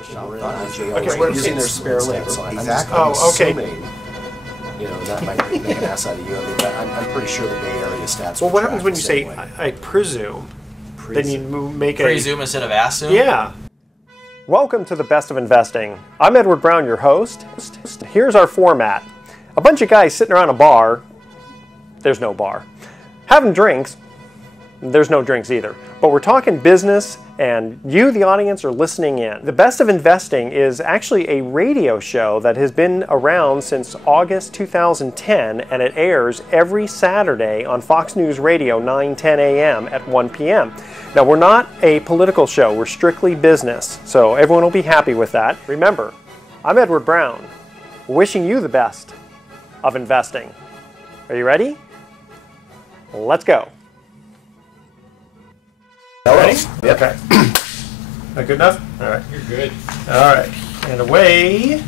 Okay, we're using their spare labor. Exactly. I'm Okay. assuming, that might make an ass out of you. I mean, but I'm pretty sure the Bay Area stats. Well, would what track happens when the you same say, way. I presume? Then you make a... Presume instead of assume? Yeah. Welcome to the Best of Investing. I'm Edward Brown, your host. Here's our format. A bunch of guys sitting around a bar. There's no bar. Having drinks. There's no drinks either. But we're talking business, and you, the audience, are listening in. The Best of Investing is actually a radio show that has been around since August 2010, and it airs every Saturday on Fox News Radio, 9:10 a.m. at 1 p.m. Now, we're not a political show. We're strictly business, so everyone will be happy with that. Remember, I'm Edward Brown, wishing you the best of investing. Are you ready? Let's go. Ready? Okay. That good enough? All right. You're good. All right. And away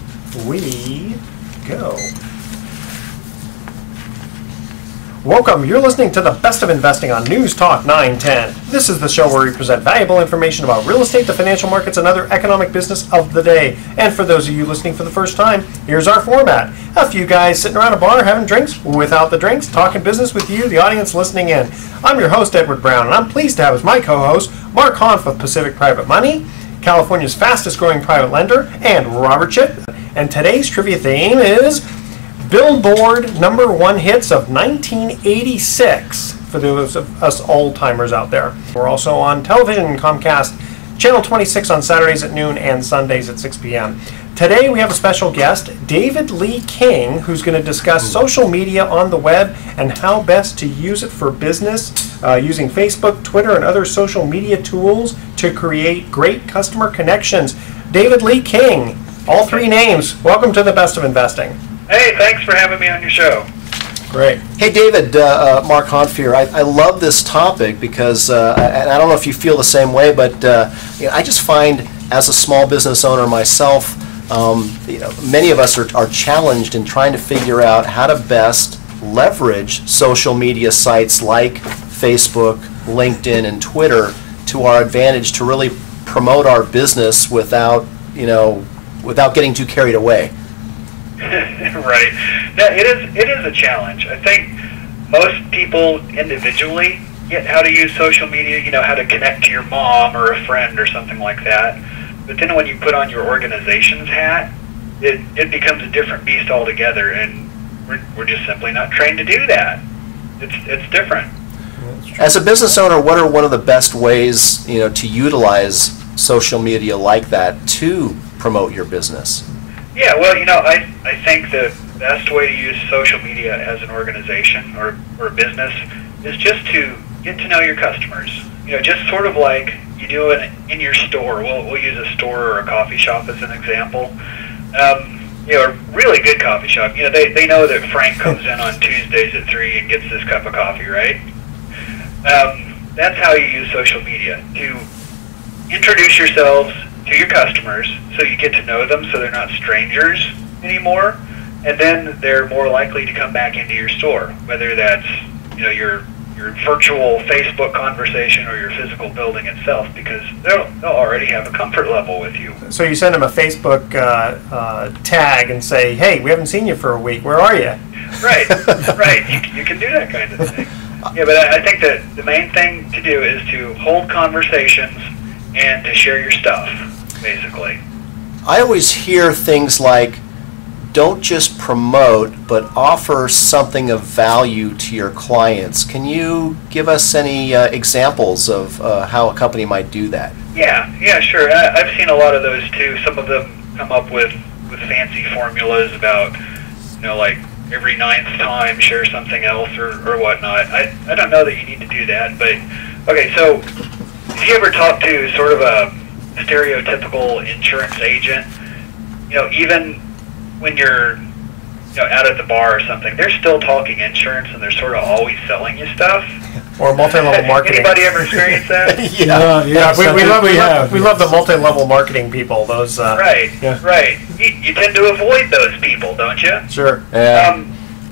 we go. Welcome. You're listening to the Best of Investing on News Talk 910. This is the show where we present valuable information about real estate, the financial markets, and other economic business of the day. And for those of you listening for the first time, here's our format. A few guys sitting around a bar having drinks without the drinks, talking business with you, the audience listening in. I'm your host, Edward Brown, and I'm pleased to have as my co-host Mark Hanf of Pacific Private Money, California's fastest growing private lender, and Robert Chip. And today's trivia theme is Billboard #1 hits of 1986 for those of us old-timers out there. We're also on television, Comcast, Channel 26 on Saturdays at noon and Sundays at 6 p.m. Today we have a special guest, David Lee King, who's going to discuss social media on the web and how best to use it for business, using Facebook, Twitter, and other social media tools to create great customer connections. David Lee King, all three names. Welcome to the Best of Investing. Hey, thanks for having me on your show. Great. Hey, David, Mark Hanf here. I love this topic because, and I don't know if you feel the same way, but I just find as a small business owner myself, many of us are challenged in trying to figure out how to best leverage social media sites like Facebook, LinkedIn, and Twitter to our advantage to really promote our business without getting too carried away. Right. No, it is a challenge. I think most people individually get how to use social media, how to connect to your mom or a friend or something like that. But then when you put on your organization's hat, it becomes a different beast altogether, and we're just simply not trained to do that. It's different. As a business owner, what are one of the best ways, to utilize social media like that to promote your business? Yeah, well, I think the best way to use social media as an organization or a business is just to get to know your customers. Just sort of like you do it in your store. We'll use a store or a coffee shop as an example. A really good coffee shop, they know that Frank comes in on Tuesdays at 3 and gets this cup of coffee, right? That's how you use social media, to introduce yourselves to your customers so you get to know them so they're not strangers anymore, and then they're more likely to come back into your store, whether that's your virtual Facebook conversation or your physical building itself, because they'll already have a comfort level with you. So you send them a Facebook tag and say, hey, we haven't seen you for a week, where are you? Right, right. You can do that kind of thing. Yeah, but I think that the main thing to do is to hold conversations and to share your stuff, basically. I always hear things like, don't just promote, but offer something of value to your clients. Can you give us any examples of how a company might do that? Yeah, sure. I've seen a lot of those too. Some of them come up with fancy formulas about, like every 9th time share something else or whatnot. I don't know that you need to do that, but okay, so if you ever talk to sort of a stereotypical insurance agent, even when you're out at the bar or something, they're still talking insurance and they're sort of always selling you stuff. Or multi-level marketing. Anybody ever experienced that? Yeah. We love the multi-level marketing people. Those. Right. You tend to avoid those people, don't you? Sure. Yeah.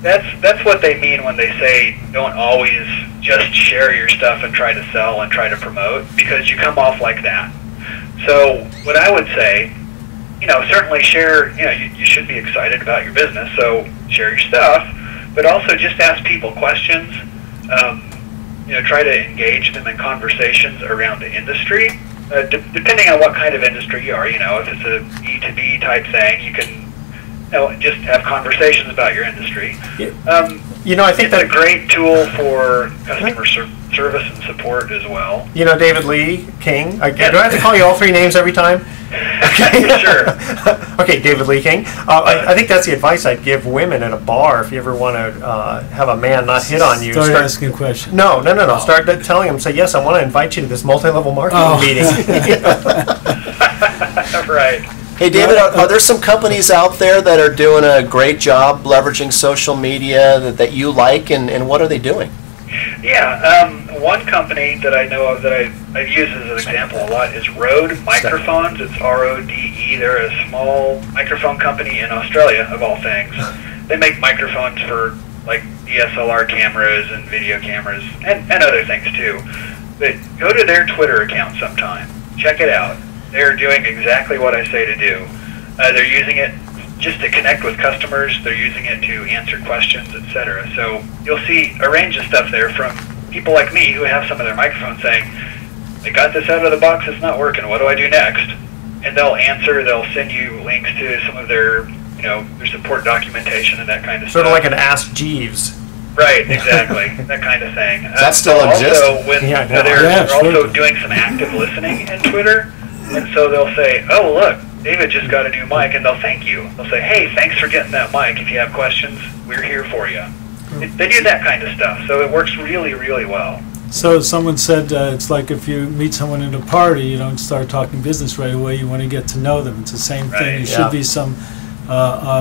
That's what they mean when they say don't always just share your stuff and try to sell and try to promote, because you come off like that. So what I would say certainly share, you should be excited about your business, so share your stuff, but also just ask people questions. Try to engage them in conversations around the industry, depending on what kind of industry you are. If it's a B2B type thing, you can just have conversations about your industry. I think it's a great tool for customer service and support as well. David Lee King. Do I have to call you all three names every time? Okay. Sure. Okay, David Lee King. I think that's the advice I'd give women at a bar if you ever want to have a man not hit on you. Start asking questions. No. Oh. Start telling him, say, yes, I want to invite you to this multi-level marketing meeting. Right. Hey, David, are there some companies out there that are doing a great job leveraging social media that you like, and what are they doing? Yeah, one company that I know of that I've used as an example a lot is Rode Microphones. It's RODE. They're a small microphone company in Australia, of all things. They make microphones for like DSLR cameras and video cameras and other things too. But go to their Twitter account sometime. Check it out. They're doing exactly what I say to do. They're using it just to connect with customers. They're using it to answer questions, etc. So you'll see a range of stuff there from people like me who have some of their microphones saying, I got this out of the box, it's not working, what do I do next? And they'll send you links to some of their, their support documentation and that kind of stuff. Sort of like an Ask Jeeves. Right, exactly, that kind of thing. Does that still exist? They're also doing some active listening in Twitter. And so they'll say, oh, look, David just got a new mic, and they'll thank you. They'll say, hey, thanks for getting that mic. If you have questions, we're here for you. They do that kind of stuff, so it works really, really well. So someone said it's like if you meet someone at a party, you don't start talking business right away. You want to get to know them. It's the same thing. There should be some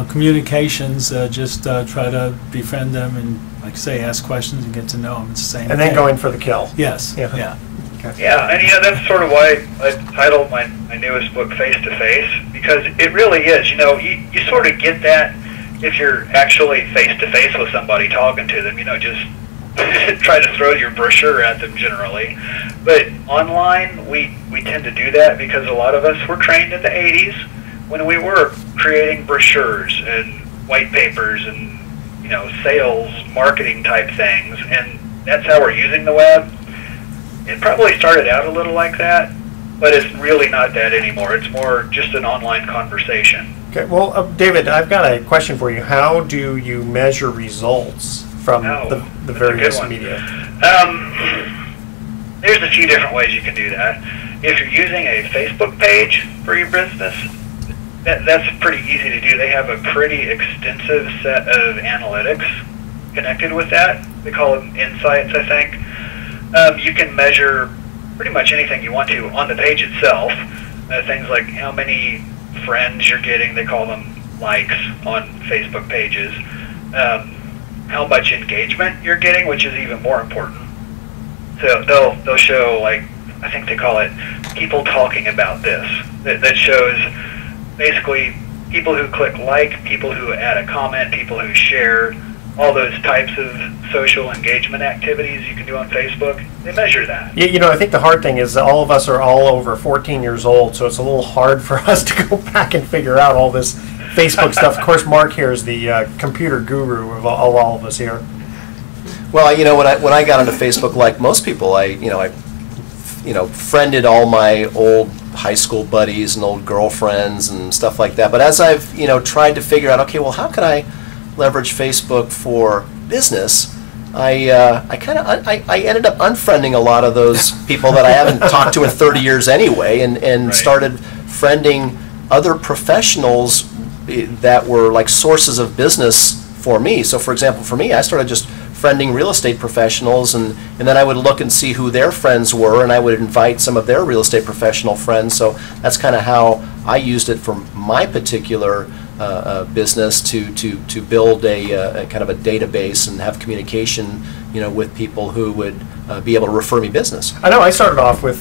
communications. Just try to befriend them and, like I say, ask questions and get to know them. It's the same thing. And then go in for the kill. Yes. Yeah. Yeah, and that's sort of why I titled my newest book Face to Face, because it really is. You sort of get that if you're actually face to face with somebody talking to them. Just try to throw your brochure at them generally. But online, we tend to do that because a lot of us were trained in the 80s when we were creating brochures and white papers and sales, marketing type things, and that's how we're using the web. It probably started out a little like that, but it's really not that anymore. It's more just an online conversation. Okay, well, David, I've got a question for you. How do you measure results from the various media? There's a few different ways you can do that. If you're using a Facebook page for your business, that's pretty easy to do. They have a pretty extensive set of analytics connected with that. They call them insights, I think. You can measure pretty much anything you want to on the page itself. Things like how many friends you're getting, they call them likes on Facebook pages. How much engagement you're getting, which is even more important. So they'll show, like, I think they call it people talking about this. That shows basically people who click like, people who add a comment, people who share, all those types of social engagement activities you can do on Facebook. They measure that. I think the hard thing is that all of us are all over 14 years old, so it's a little hard for us to go back and figure out all this Facebook stuff. Of course, Mark here is the computer guru of all of us here. Well, when I got into Facebook, like most people, I friended all my old high school buddies and old girlfriends and stuff like that. But as I've tried to figure out, okay, well, how can I leverage Facebook for business? I ended up unfriending a lot of those people that I haven't talked to in 30 years anyway, and started friending other professionals that were like sources of business for me. So, for example, for me, I started just friending real estate professionals, and then I would look and see who their friends were, and I would invite some of their real estate professional friends. So that's kind of how I used it for my particular business to build a kind of a database and have communication, with people who would be able to refer me business. I know I started off with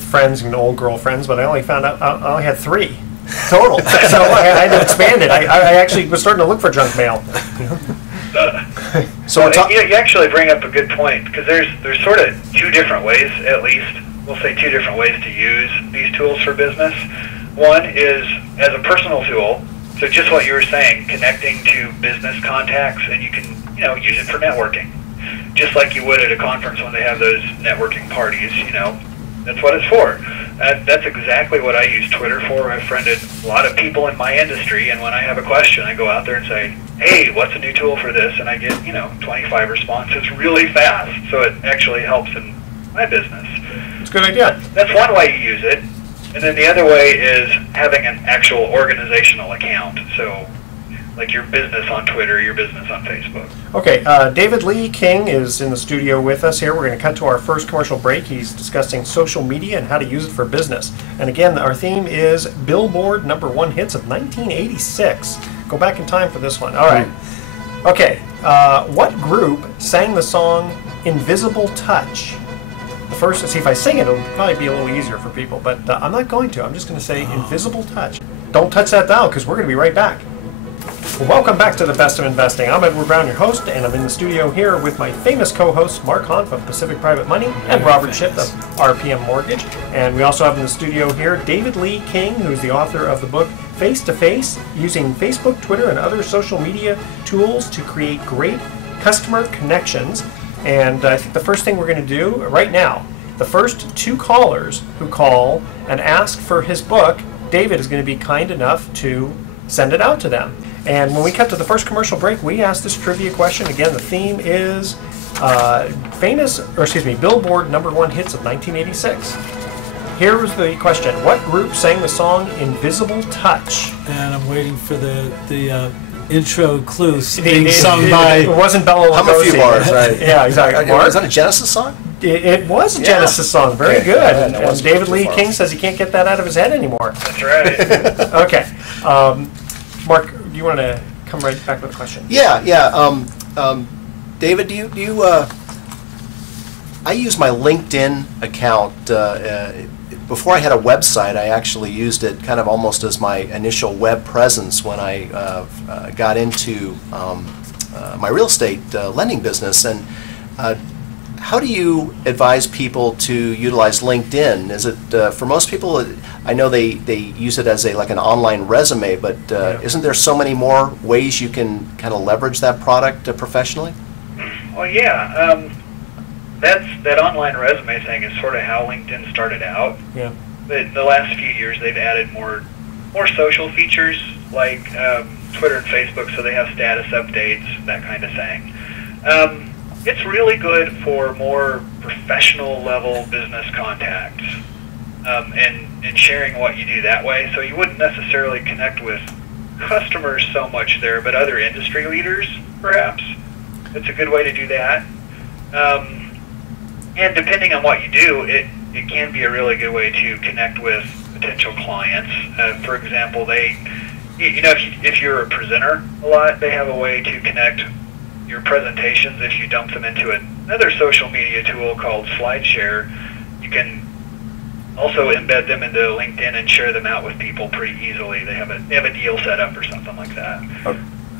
friends and old girlfriends, but I only found out I only had 3 total. So I had to expand it. I actually was starting to look for junk mail. So you actually bring up a good point, because there's sort of 2 different ways, at least we'll say 2 different ways to use these tools for business. One is as a personal tool, so just what you were saying, connecting to business contacts, and you can, use it for networking. Just like you would at a conference when they have those networking parties, that's what it's for. That's exactly what I use Twitter for. I've friended a lot of people in my industry, and when I have a question, I go out there and say, hey, what's a new tool for this? And I get, 25 responses really fast, so it actually helps in my business. It's a good idea. That's one way you use it. And then the other way is having an actual organizational account. So, like your business on Twitter, your business on Facebook. Okay, David Lee King is in the studio with us here. We're going to cut to our first commercial break. He's discussing social media and how to use it for business. And again, our theme is Billboard #1 hits of 1986. Go back in time for this one. All right. Okay, what group sang the song Invisible Touch? The first, see if I sing it, it'll probably be a little easier for people, but I'm not going to. I'm just going to say Invisible Touch. Don't touch that dial because we're going to be right back. Well, welcome back to the Best of Investing. I'm Edward Brown, your host, and I'm in the studio here with my famous co-hosts, Mark Hanf of Pacific Private Money and Robert Schiff of RPM Mortgage. And we also have in the studio here David Lee King, who's the author of the book Face to Face, Using Facebook, Twitter, and Other Social Media Tools to Create Great Customer Connections. And I think the first thing we're going to do right now, the first 2 callers who call and ask for his book, David is going to be kind enough to send it out to them. And when we cut to the first commercial break, we asked this trivia question. Again, the theme is Billboard #1 hits of 1986. Here was the question. What group sang the song Invisible Touch? And I'm waiting for the intro clue being sung by... It wasn't Bela Lugosi. Hum a few bars, right? Yeah, exactly. Was that a Genesis song? It was a Genesis song. Very good. And David Lee King says he can't get that out of his head anymore. That's right. Okay. Mark, do you want to come right back with a question? Yeah. David, do you I use my LinkedIn account. Before I had a website, I actually used it kind of almost as my initial web presence when I got into my real estate lending business. And how do you advise people to utilize LinkedIn? Is it for most people? I know they use it as like an online resume, but isn't there so many more ways you can kind of leverage that product professionally? Well, yeah. That online resume thing is sort of how LinkedIn started out. Yeah. But the last few years, they've added more social features like Twitter and Facebook, so they have status updates, that kind of thing. It's really good for more professional level business contacts and sharing what you do that way. So you wouldn't necessarily connect with customers so much there, but other industry leaders, perhaps. It's a good way to do that. And depending on what you do, it can be a really good way to connect with potential clients. For example, if you're a presenter a lot, they have a way to connect your presentations. If you dump them into another social media tool called SlideShare, you can also embed them into LinkedIn and share them out with people pretty easily. They have a deal set up or something like that.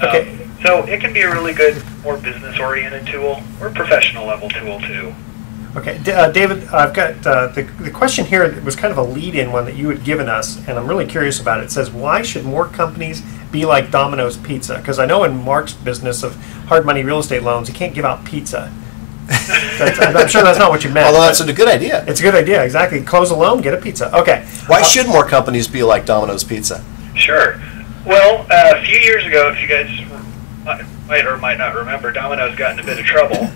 Okay. So it can be a really good, more business-oriented tool or professional-level tool too. Okay, David, I've got the question here that was kind of a lead-in one that you had given us, and I'm really curious about it. It says, why should more companies be like Domino's Pizza? Because I know in Mark's business of hard money real estate loans, he can't give out pizza. I'm sure that's not what you meant. Although that's a good idea. It's a good idea, exactly. Close a loan, get a pizza. Okay. Why should more companies be like Domino's Pizza? Sure. Well, a few years ago, if you guys might or might not remember, Domino's got in a bit of trouble.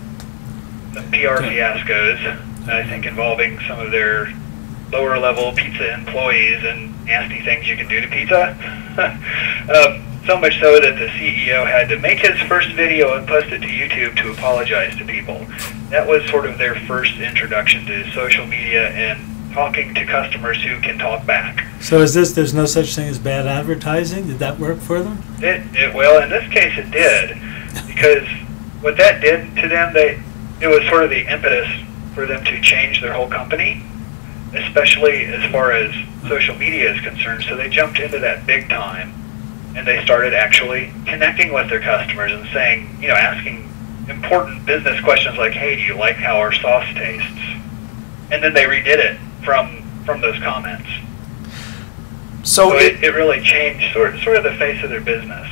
Some PR fiascos, I think, involving some of their lower-level pizza employees and nasty things you can do to pizza. So much so that the CEO had to make his first video and post it to YouTube to apologize to people. That was sort of their first introduction to social media and talking to customers who can talk back. So there's no such thing as bad advertising? Did that work for them? Well, in this case it did, because what that did to them, it was sort of the impetus for them to change their whole company, especially as far as social media is concerned. So they jumped into that big time, and they started actually connecting with their customers and saying, asking important business questions like, hey, do you like how our sauce tastes? And then they redid it from those comments. So it really changed sort of the face of their business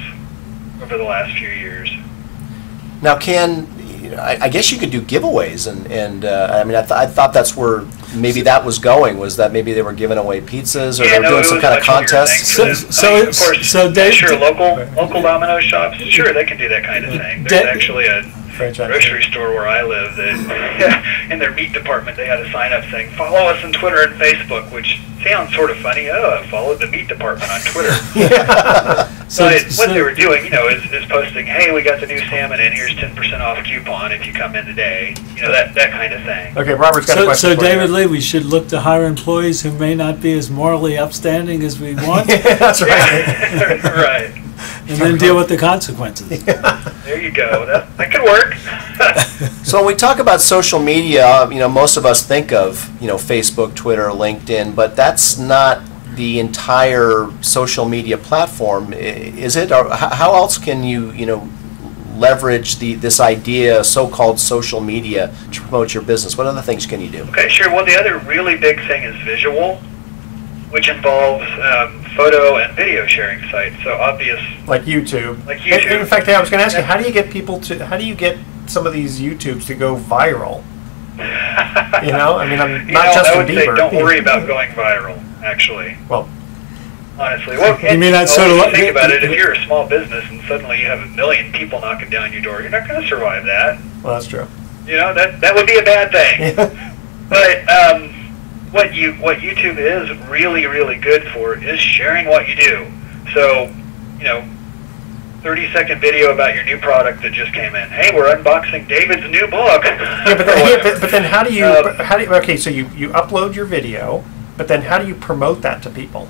over the last few years. now I guess you could do giveaways, and I mean, I thought that's where maybe that was going, was that maybe they were giving away pizzas, or they were doing some kind of contest. Of course, Dave, sure, local Domino's shops, sure, they can do that kind of thing. There's actually a grocery store where I live that in their meat department they had a sign up saying, "Follow us on Twitter and Facebook," which sounds sort of funny. Oh, I followed the meat department on Twitter. But what they were doing, is posting, "Hey, we got the new salmon in. Here's 10% off coupon if you come in today." That kind of thing. Okay, Robert's got a question. So for you. David Lee, we should look to hire employees who may not be as morally upstanding as we want, That's right. Right. and then deal with the consequences. There you go. That could work. So when we talk about social media, most of us think of, Facebook, Twitter, LinkedIn, but that's not the entire social media platform, is it? Or how else can you, leverage this idea, so-called social media, to promote your business? What other things can you do? Okay, sure. Well, the other really big thing is visual, which involves photo and video sharing sites. So obvious, Like YouTube. Like YouTube. In fact, I was going to ask you, how do you get some of these YouTubes to go viral? I mean, I'm not Justin I would say Bieber. don't worry about going viral, actually. Well, honestly. Well, You mean that's sort of like... think about it, if you're a small business and suddenly you have 1 million people knocking down your door, you're not going to survive that. well, that's true. That would be a bad thing. But what YouTube is really, really good for is sharing what you do. So, 30-second video about your new product that just came in. Hey, we're unboxing David's new book. But then how do you okay, so you upload your video, but then how do you promote that to people?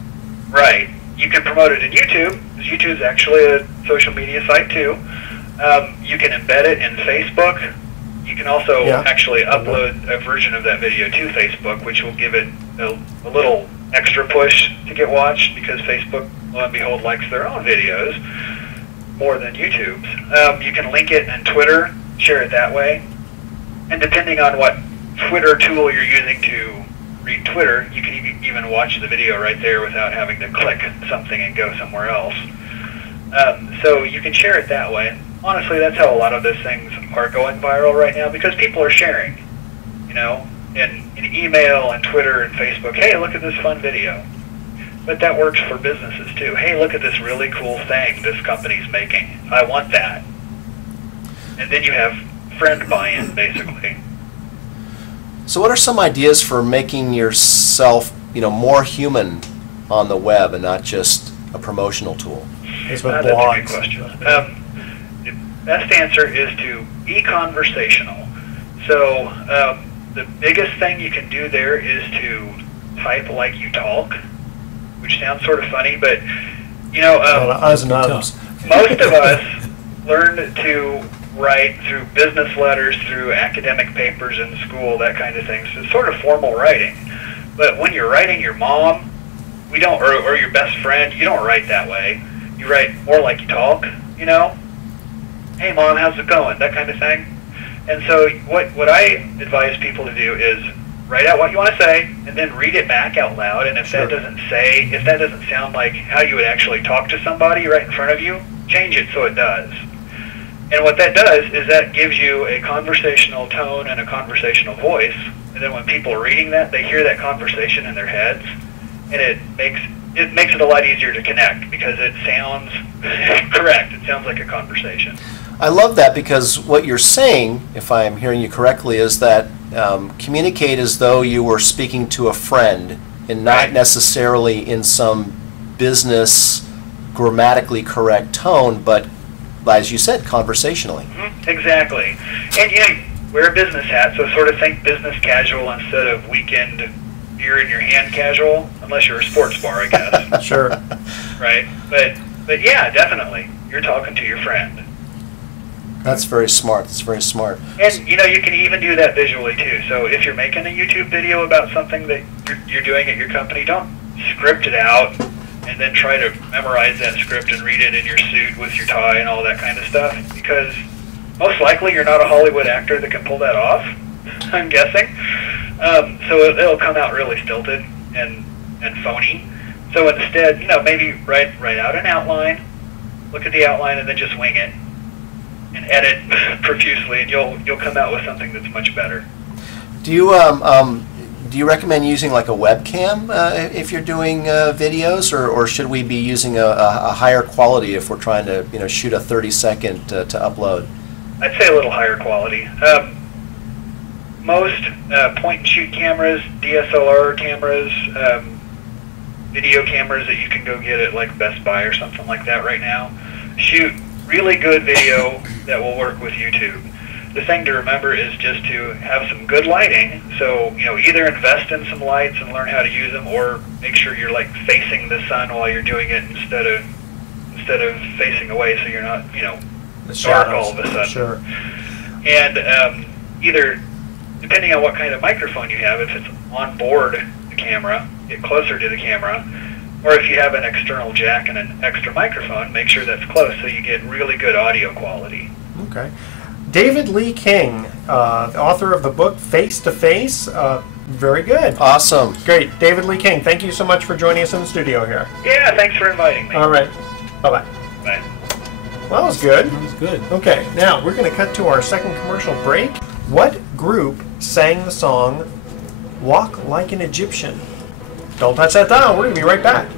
Right. You can promote it in YouTube, because YouTube's actually a social media site too. You can embed it in Facebook. You can also actually upload a version of that video to Facebook, which will give it a little extra push to get watched, because Facebook, lo and behold, likes their own videos more than YouTube's. You can link it in Twitter, share it that way. And depending on what Twitter tool you're using to read Twitter, you can even watch the video right there without having to click something and go somewhere else. So you can share it that way. Honestly, that's how a lot of those things are going viral right now, because people are sharing, in email and Twitter and Facebook. Hey, look at this fun video. But that works for businesses too. Hey, look at this really cool thing this company's making. I want that. And then you have friend buy-in, basically. So what are some ideas for making yourself, more human on the web and not just a promotional tool? It's with That's a blogs. good question. The best answer is to be conversational. So the biggest thing you can do there is to type like you talk, which sounds sort of funny, but Us and ums. most of us learned to write through business letters, through academic papers in school, that kind of thing. So it's sort of formal writing. But when you're writing your mom, or your best friend, you don't write that way. You write more like you talk, Hey mom, how's it going? That kind of thing. And so what I advise people to do is write out what you want to say, and then read it back out loud. And if that doesn't sound like how you would actually talk to somebody right in front of you, change it so it does. And what that does is that gives you a conversational tone and a conversational voice. And then when people are reading that, they hear that conversation in their heads, and it makes it a lot easier to connect, because it sounds correct. It sounds like a conversation. I love that, because what you're saying, if I'm hearing you correctly, is that communicate as though you were speaking to a friend, and not necessarily in some business grammatically correct tone, but as you said, conversationally. Mm-hmm. Exactly. And wear a business hat, so sort of think business casual instead of weekend beer in your hand casual, unless you're a sports bar, I guess. Sure. Right? But yeah, definitely. You're talking to your friend. That's very smart. That's very smart. And, you can even do that visually, too. So if you're making a YouTube video about something that you're doing at your company, don't script it out and then try to memorize that script and read it in your suit with your tie and all that kind of stuff, because most likely you're not a Hollywood actor that can pull that off, I'm guessing. So it'll come out really stilted and phony. So instead, maybe write out an outline, look at the outline, and then just wing it and edit profusely, and you'll come out with something that's much better. Do you recommend using like a webcam if you're doing videos, or should we be using a higher quality if we're trying to shoot a 30-second to upload? I'd say a little higher quality. Most point-and-shoot cameras, DSLR cameras, video cameras that you can go get at like Best Buy or something like that right now, shoot really good video that will work with YouTube. The thing to remember is just to have some good lighting. So, either invest in some lights and learn how to use them, or make sure you're like facing the sun while you're doing it instead of facing away, so you're not, dark all of a sudden. Sure. And either, depending on what kind of microphone you have, if it's on board the camera, get closer to the camera, or if you have an external jack and an extra microphone, make sure that's close so you get really good audio quality. Okay. David Lee King, the author of the book Face to Face. Very good. Awesome. Great. David Lee King, thank you so much for joining us in the studio here. Yeah, thanks for inviting me. All right. Bye-bye. Bye. Well, that was good. That was good. Okay, now we're going to cut to our second commercial break. What group sang the song Walk Like an Egyptian? Don't touch that dial. We're going to be right back.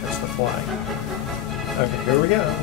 Catch the flag. Okay, here we go.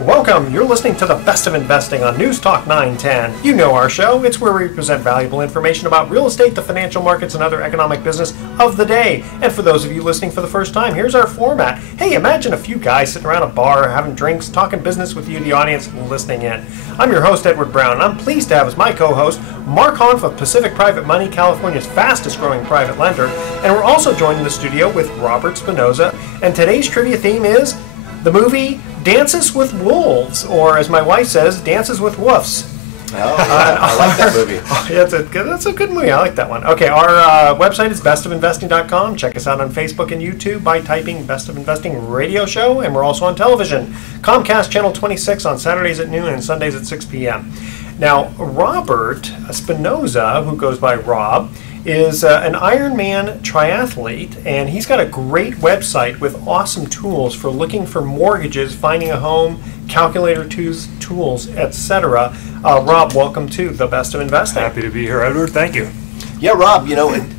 Welcome. You're listening to the Best of Investing on News Talk 910. You know our show. It's where we present valuable information about real estate, the financial markets, and other economic business of the day. And for those of you listening for the first time, here's our format. Hey, imagine a few guys sitting around a bar, having drinks, talking business with you, the audience, listening in. I'm your host, Edward Brown, and I'm pleased to have as my co-host Mark Hanf of Pacific Private Money, California's fastest growing private lender. And we're also joined in the studio with Robert Spinosa. And today's trivia theme is the movie Dances with Wolves, or as my wife says, Dances with Woofs. Oh, I like that movie. Yeah, that's a good movie. I like that one. Okay, our website is bestofinvesting.com. Check us out on Facebook and YouTube by typing Best of Investing Radio Show, and we're also on television. Comcast Channel 26 on Saturdays at noon and Sundays at 6 p.m. Now, Robert Spinosa, who goes by Rob, is an Ironman triathlete, and he's got a great website with awesome tools for looking for mortgages, finding a home, calculator tools, etc. Rob, welcome to the Best of Investing. Happy to be here, Edward. Thank you. Yeah, Rob,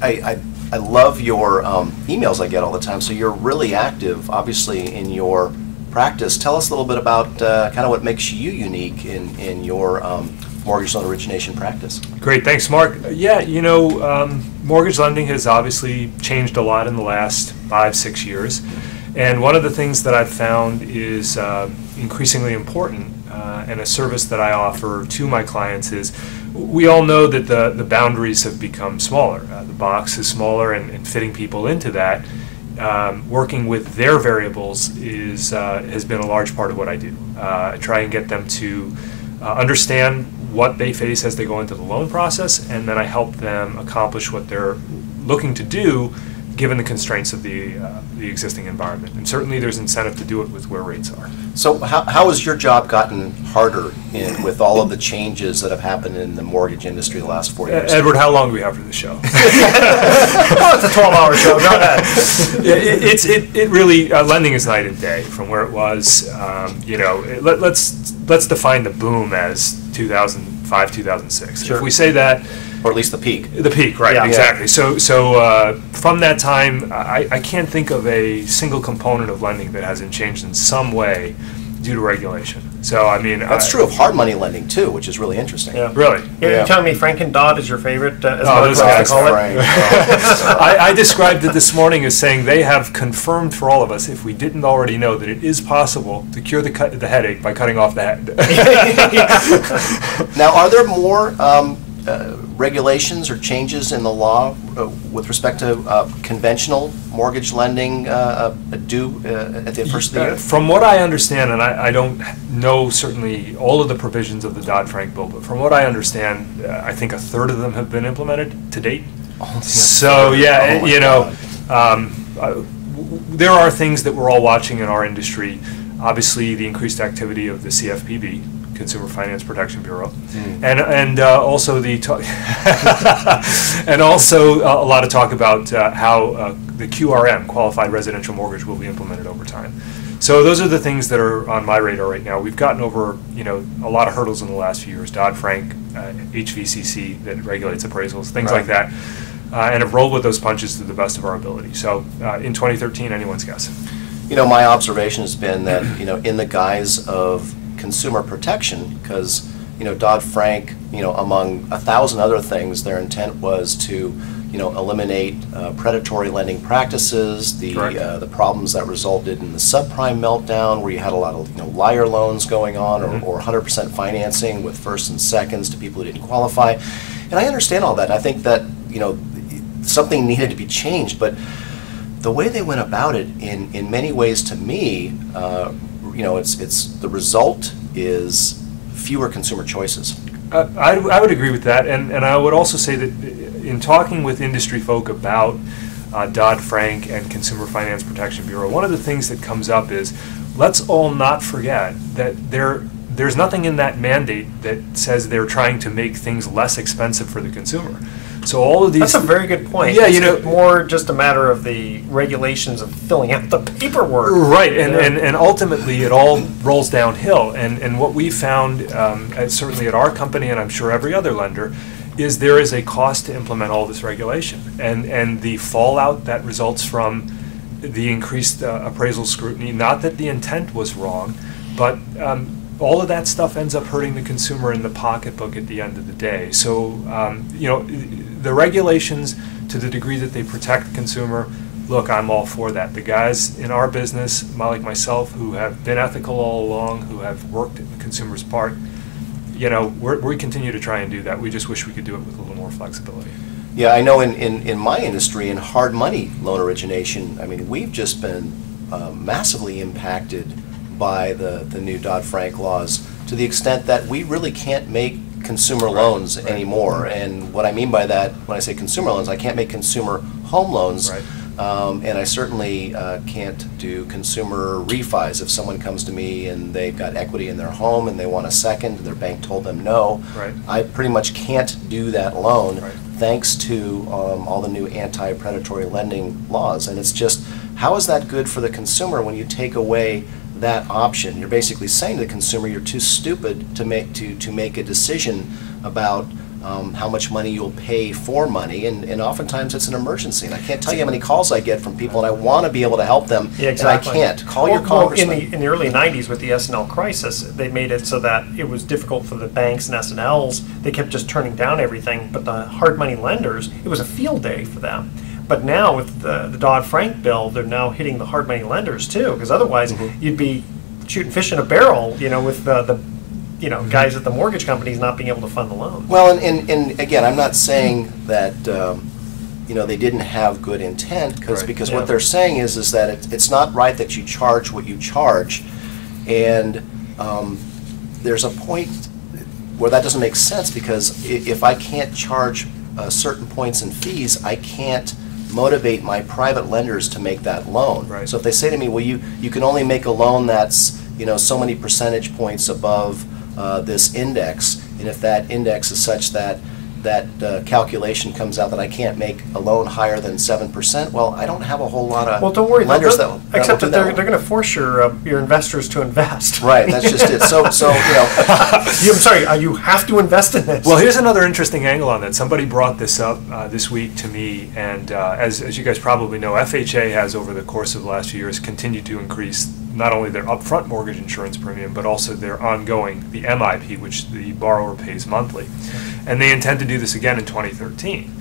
I love your emails I get all the time, so you're really active, obviously, in your practice. Tell us a little bit about kind of what makes you unique in your mortgage loan origination practice. Great, thanks, Mark. Yeah, mortgage lending has obviously changed a lot in the last 5-6 years, and one of the things that I've found is increasingly important, and a service that I offer to my clients is, we all know that the boundaries have become smaller. The box is smaller, and fitting people into that, working with their variables has been a large part of what I do. I try and get them to understand what they face as they go into the loan process, and then I help them accomplish what they're looking to do given the constraints of the existing environment. And certainly there's incentive to do it with where rates are. So how has your job gotten harder with all of the changes that have happened in the mortgage industry the last 4 years? Edward, how long do we have for the show? Oh, it's a 12-hour show. Go ahead. It really, lending is night and day from where it was. Let's define the boom as 2005, 2006. Sure. If we say that, Or at least the peak. the peak, right? Yeah. Exactly. So from that time, I can't think of a single component of lending that hasn't changed in some way due to regulation. So I mean, That's true of hard money lending too, which is really interesting. Yeah. Really. You're telling me Franken Dodd is your favorite, as Oh, Mark those likes to guys call it? Frank. I described it this morning as saying they have confirmed for all of us, if we didn't already know, that it is possible to cure the headache by cutting off the head. Now, are there more regulations or changes in the law with respect to conventional mortgage lending due at the first of the year? From what I understand, and I don't know certainly all of the provisions of the Dodd-Frank bill, but from what I understand, I think a third of them have been implemented to date. So yeah, Oh my God. there are things that we're all watching in our industry. obviously the increased activity of the CFPB, Consumer Finance Protection Bureau, and also and also a lot of talk about how the QRM, Qualified Residential Mortgage, will be implemented over time. So those are the things that are on my radar right now. We've gotten over, a lot of hurdles in the last few years. Dodd-Frank, HVCC that regulates appraisals, things like that, and have rolled with those punches to the best of our ability. So in 2013, anyone's guess. My observation has been that, in the guise of consumer protection, because, Dodd-Frank, among 1,000 other things, their intent was to, eliminate predatory lending practices, the problems that resulted in the subprime meltdown, where you had a lot of, liar loans going on, or 100% financing with first and seconds to people who didn't qualify. And I understand all that. I think that, something needed to be changed, but the way they went about it, in many ways, to me, it's the result is fewer consumer choices. I would agree with that, and I would also say that in talking with industry folk about Dodd-Frank and Consumer Finance Protection Bureau, one of the things that comes up is, let's all not forget that there's nothing in that mandate that says they're trying to make things less expensive for the consumer. So all of these... That's a very good point. Yeah, it's more just a matter of the regulations of filling out the paperwork. Right, and ultimately it all rolls downhill. And what we found, certainly at our company, and I'm sure every other lender, is there is a cost to implement all this regulation. And the fallout that results from the increased appraisal scrutiny, not that the intent was wrong, but all of that stuff ends up hurting the consumer in the pocketbook at the end of the day. So, the regulations, to the degree that they protect the consumer, look, I'm all for that. The guys in our business, like myself, who have been ethical all along, who have worked in the consumer's part, we continue to try and do that. We just wish we could do it with a little more flexibility. Yeah, I know in my industry, in hard money loan origination, we've just been massively impacted by the new Dodd-Frank laws, to the extent that we really can't make consumer loans anymore. And what I mean by that, when I say consumer loans, I can't make consumer home loans. And I certainly can't do consumer refis. If someone comes to me and they've got equity in their home and they want a second and their bank told them no, I pretty much can't do that loan, thanks to all the new anti-predatory lending laws. And it's just, how is that good for the consumer when you take away that option? You're basically saying to the consumer, you're too stupid to make a decision about how much money you'll pay for money, and oftentimes it's an emergency. And I can't tell you how many calls I get from people, and I want to be able to help them, and I can't. Call your congressman. In the early 90s with the S&L crisis, they made it so that it was difficult for the banks and S&Ls. They kept just turning down everything, but the hard money lenders, it was a field day for them. But now with the Dodd-Frank bill, they're now hitting the hard money lenders too, because otherwise you'd be shooting fish in a barrel, with the guys at the mortgage companies not being able to fund the loan. Well, and again, I'm not saying that they didn't have good intent, because what they're saying is that it's not right that you charge what you charge, and there's a point where that doesn't make sense, because if I can't charge certain points and fees, I can't motivate my private lenders to make that loan. So if they say to me, well, you can only make a loan that's so many percentage points above this index, and if that index is such that calculation comes out that I can't make a loan higher than 7%, well, I don't have a whole lot of lenders that except that they're going to force your investors to invest. Right, that's just it. So I'm sorry, you have to invest in this. Well, here's another interesting angle on that. Somebody brought this up this week to me, and as you guys probably know, FHA has, over the course of the last few years, continued to increase not only their upfront mortgage insurance premium, but also their ongoing, the MIP, which the borrower pays monthly. And they intend to do this again in 2013.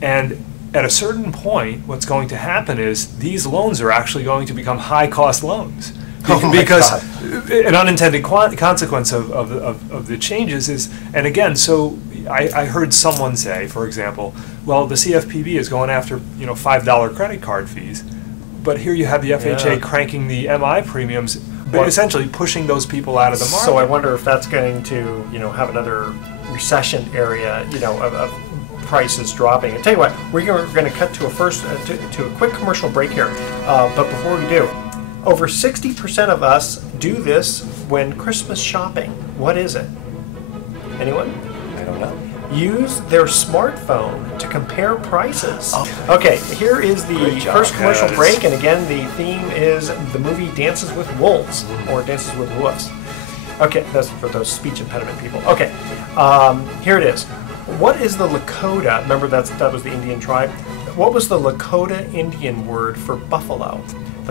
And at a certain point, what's going to happen is these loans are actually going to become high-cost loans. Because an unintended consequence of the changes is, and again, so I heard someone say, for example, well, the CFPB is going after $5 credit card fees, but here you have the FHA cranking the MI premiums, essentially pushing those people out of the market. So I wonder if that's going to have another recession area, of prices dropping. And tell you what, we're going to cut to a quick commercial break here. But before we do, over 60% of us do this when Christmas shopping. What is it? Anyone? I don't know. Use their smartphone to compare prices. Oh. Okay, here is the Great job. first commercial Yeah, break, and again, the theme is the movie Dances with Wolves, or Dances with Wolves. Okay, that's for those speech impediment people. Okay, here it is. What is the Lakota? Remember that was the Indian tribe. What was the Lakota Indian word for buffalo?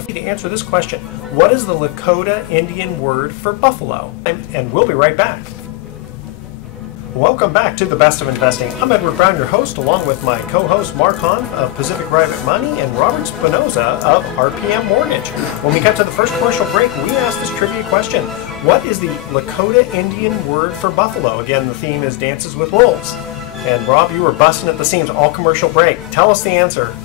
To answer this question, what is the Lakota Indian word for buffalo? And we'll be right back. Welcome back to The Best of Investing. I'm Edward Brown, your host, along with my co-host Mark Hahn of Pacific Private Money and Robert Spinosa of RPM Mortgage. When we cut to the first commercial break, we asked this trivia question. What is the Lakota Indian word for buffalo? Again, the theme is Dances with Wolves. And Rob, you were busting at the seams all commercial break. Tell us the answer.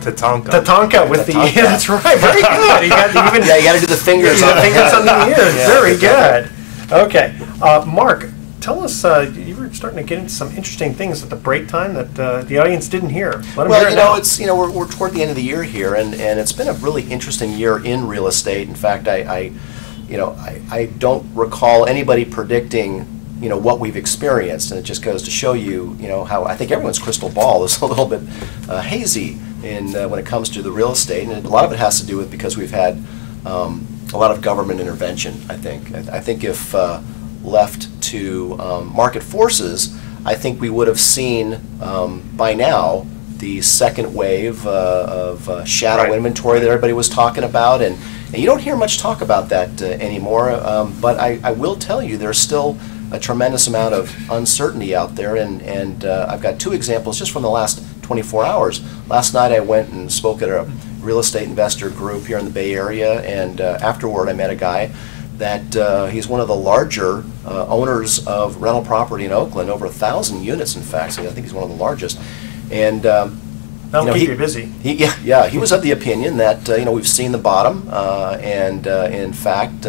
Tatanka. Tatanka with the Tatanka. that's right. Very good. You got even Yeah, you got to do the fingers on the fingers on the ears. Yeah, Very good good. Okay, Mark, tell us. You were starting to get into some interesting things at the break time that the audience didn't hear. Let them hear Well, it you now. know, it's we're toward the end of the year here, and it's been a really interesting year in real estate. In fact, I don't recall anybody predicting what we've experienced, and it just goes to show you how I think everyone's crystal ball is a little bit hazy in when it comes to the real estate, and a lot of it has to do with because we've had a lot of government intervention. I think if left to market forces, I think we would have seen by now the second wave of shadow Right. inventory that everybody was talking about, and you don't hear much talk about that anymore. But I will tell you, there's still a tremendous amount of uncertainty out there, and I've got two examples just from the last 24 hours. Last night I went and spoke at a real estate investor group here in the Bay Area, and afterward I met a guy that he's one of the larger owners of rental property in Oakland, over 1,000 units in fact, so I think he's one of the largest. And That'll keep you busy. He was of the opinion that we've seen the bottom, and in fact,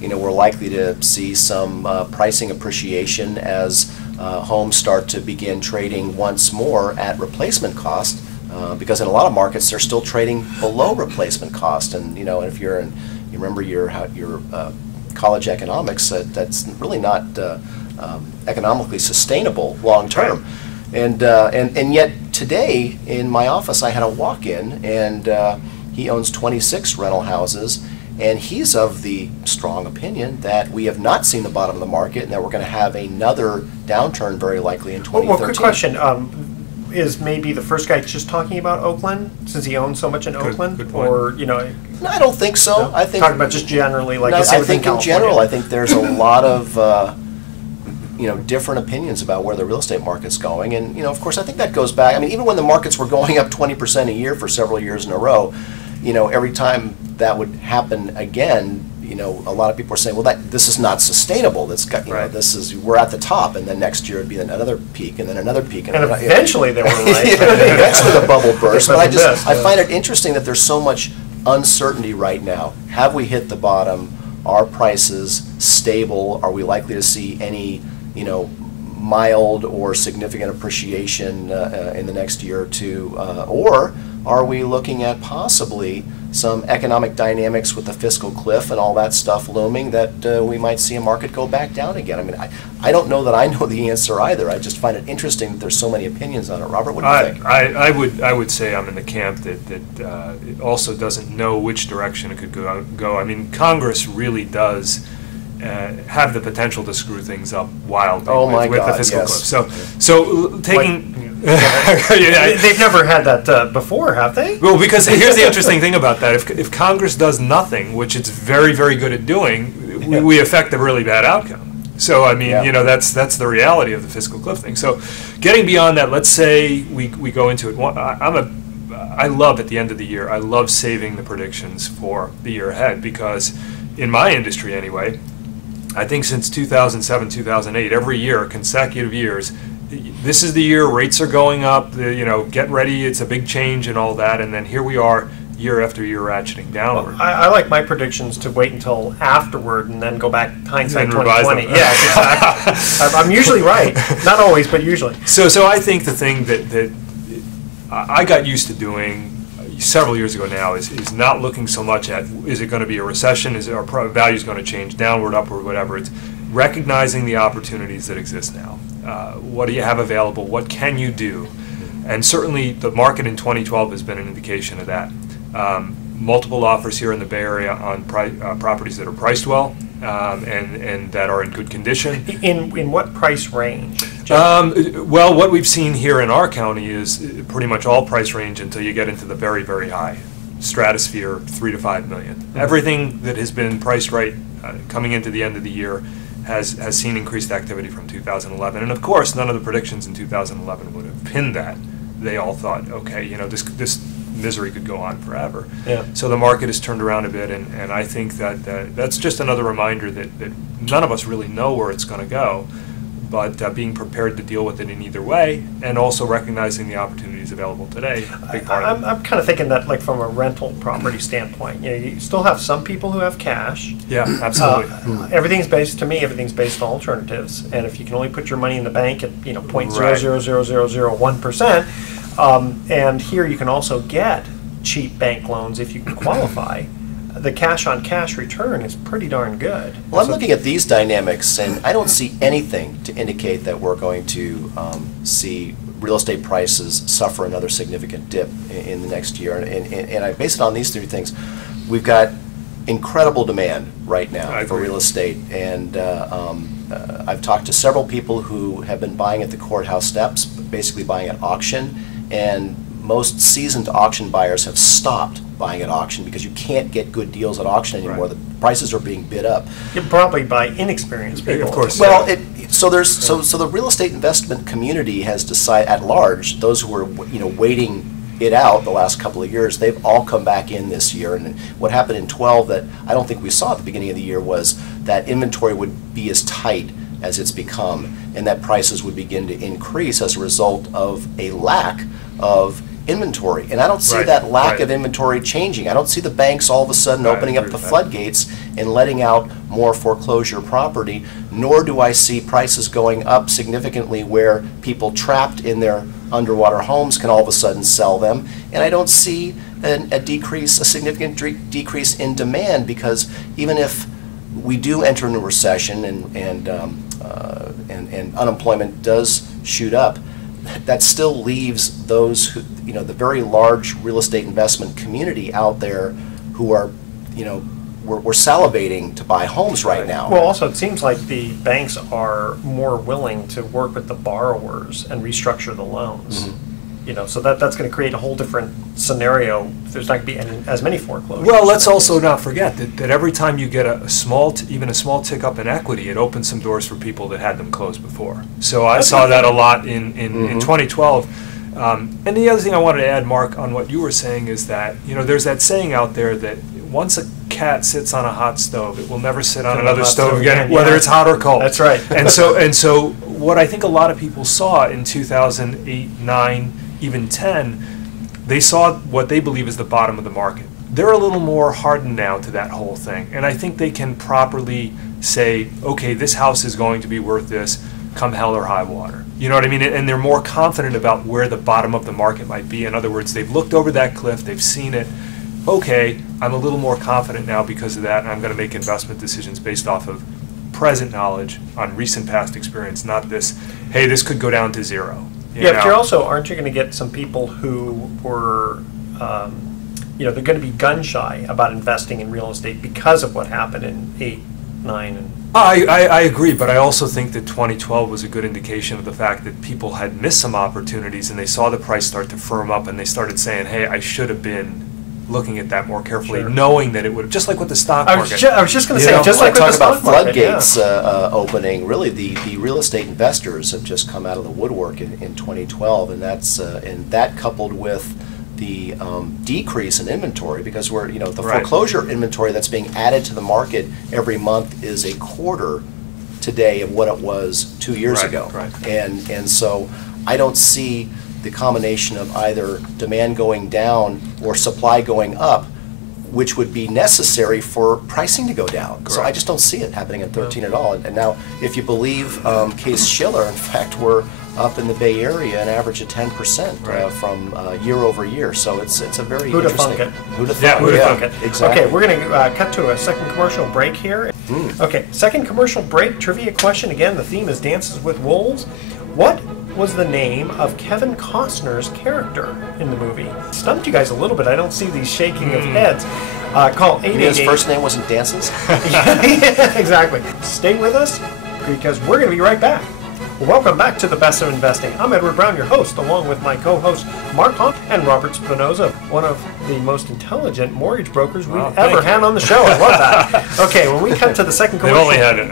we're likely to see some pricing appreciation as homes start to begin trading once more at replacement cost, because in a lot of markets they're still trading below replacement cost. And if you remember your college economics, that's really not economically sustainable long term. And yet today in my office I had a walk-in, and he owns 26 rental houses, and he's of the strong opinion that we have not seen the bottom of the market and that we're going to have another downturn very likely in 2013. Well, quick question. Is maybe the first guy just talking about Oakland, since he owns so much in Oakland? good point. Or, No, I don't think so. no? I think Talking about just generally, like no, the same I think thing in general, I think there's a lot of different opinions about where the real estate market's going, and of course I think that goes back. I mean, even when the markets were going up 20% a year for several years in a row, every time that would happen again, a lot of people were saying, well, this is not sustainable. That's got, Right. we're at the top, and then next year it'd be another peak, and then another peak, And eventually they were right. eventually the bubble burst. But Missed, I yeah. find it interesting that there's so much uncertainty right now. Have we hit the bottom? Are prices stable? Are we likely to see any, mild or significant appreciation in the next year or two? Or are we looking at possibly some economic dynamics with the fiscal cliff and all that stuff looming that we might see a market go back down again? I mean, I don't know that I know the answer either. I just find it interesting that there's so many opinions on it. Robert, what do you think? I would say I'm in the camp that it also doesn't know which direction it could go. I mean, Congress really does have the potential to screw things up wildly with the fiscal yes. cliff. So taking. They've never had that before, have they? Well, because here's the interesting thing about that. If Congress does nothing, which it's very, very good at doing, we affect a really bad outcome. So, I mean, that's the reality of the fiscal cliff thing. So getting beyond that, let's say we go into it. I love at the end of the year, I love saving the predictions for the year ahead, because in my industry anyway, I think since 2007, 2008, every year, consecutive years, this is the year rates are going up, get ready, it's a big change and all that, and then here we are year after year ratcheting downward. Well, I like my predictions to wait until afterward and then go back hindsight And revise 2020. them. Yes, exactly. I'm usually right. Not always, but usually. So I think the thing that I got used to doing several years ago now, is not looking so much at, is it going to be a recession, is our values going to change downward, upward, whatever. It's recognizing the opportunities that exist now. What do you have available? What can you do? And certainly the market in 2012 has been an indication of that. Multiple offers here in the Bay Area on properties that are priced well and that are in good condition. In what price range? Well, what we've seen here in our county is pretty much all price range until you get into the very, very high stratosphere, 3 to 5 million. Mm-hmm. Everything that has been priced right coming into the end of the year has seen increased activity from 2011. And of course, none of the predictions in 2011 would have pinned that. They all thought, okay, you know, this misery could go on forever. Yeah. So the market has turned around a bit, and I think that that's just another reminder that none of us really know where it's going to go, but being prepared to deal with it in either way, and also recognizing the opportunities available today. Big part of it. I'm kind of thinking that, like, from a rental property standpoint, you know, you still have some people who have cash. Yeah, absolutely. Everything's based on alternatives, and if you can only put your money in the bank at, you know, 0.00001%, and here you can also get cheap bank loans if you can qualify. The cash-on-cash return is pretty darn good. Well, I'm looking at these dynamics, and I don't see anything to indicate that we're going to see real estate prices suffer another significant dip in the next year. And I base it on these three things. We've got incredible demand right now for real estate, and I've talked to several people who have been buying at the courthouse steps, basically buying at auction, and most seasoned auction buyers have stopped buying at auction because you can't get good deals at auction anymore. Right. The prices are being bid up. You're probably by inexperienced people. Of course. Well, so the real estate investment community has decided at large, those who were waiting it out the last couple of years, they've all come back in this year. And what happened in 12 that I don't think we saw at the beginning of the year was that inventory would be as tight as it's become, and that prices would begin to increase as a result of a lack of inventory. And I don't see that lack of inventory changing. I don't see the banks all of a sudden opening up the floodgates and letting out more foreclosure property, nor do I see prices going up significantly where people trapped in their underwater homes can all of a sudden sell them. And I don't see a significant decrease in demand, because even if we do enter into a recession and unemployment does shoot up, that still leaves those who, the very large real estate investment community out there who are, we're salivating to buy homes right now. Well, also it seems like the banks are more willing to work with the borrowers and restructure the loans. Mm-hmm. So that's going to create a whole different scenario. There's not going to be as many foreclosures. Well, let's also not forget that every time you get even a small tick up in equity, it opens some doors for people that had them closed before. So I saw that a lot in 2012. And the other thing I wanted to add, Mark, on what you were saying is that, there's that saying out there that once a cat sits on a hot stove, it will never sit on another stove again, whether it's hot or cold. That's right. And so what I think a lot of people saw in 2008, 9, even 10, they saw what they believe is the bottom of the market. They're a little more hardened now to that whole thing, and I think they can properly say, okay, this house is going to be worth this come hell or high water. You know what I mean? And they're more confident about where the bottom of the market might be. In other words, they've looked over that cliff, they've seen it. Okay, I'm a little more confident now because of that, and I'm going to make investment decisions based off of present knowledge on recent past experience, not this, hey, this could go down to zero. But aren't you going to get some people who were, they're going to be gun shy about investing in real estate because of what happened in 8, 9, and... I agree, but I also think that 2012 was a good indication of the fact that people had missed some opportunities and they saw the price start to firm up and they started saying, hey, I should have been looking at that more carefully, knowing that it would have, just like with the stock market. I was just going to say, just like with the stock market. Floodgates opening, really the real estate investors have just come out of the woodwork in 2012, and that coupled with the decrease in inventory, because the foreclosure inventory that's being added to the market every month is a quarter today of what it was 2 years ago. Right. And so I don't see the combination of either demand going down or supply going up, which would be necessary for pricing to go down. Correct. So I just don't see it happening at 13 at all. And now, if you believe Case Shiller, in fact, we're up in the Bay Area an average of 10% Right. from year over year. So it's a very Who'da interesting. thunk it? Who'da Yeah, thunk? who'da Yeah, thunk it? exactly. Okay, we're going to cut to a second commercial break here. Okay, second commercial break. Trivia question. Again, the theme is Dances with Wolves. What was the name of Kevin Costner's character in the movie? Stumped you guys a little bit. I don't see these shaking of heads. Call 888. You mean his first name wasn't Dances? Yeah, exactly. Stay with us because we're going to be right back. Welcome back to the Best of Investing. I'm Edward Brown, your host, along with my co-hosts Mark Hunt and Robert Spinosa, one of the most intelligent mortgage brokers we've ever had on the show. I love that. Okay, when we cut to the second They've commercial, only had it.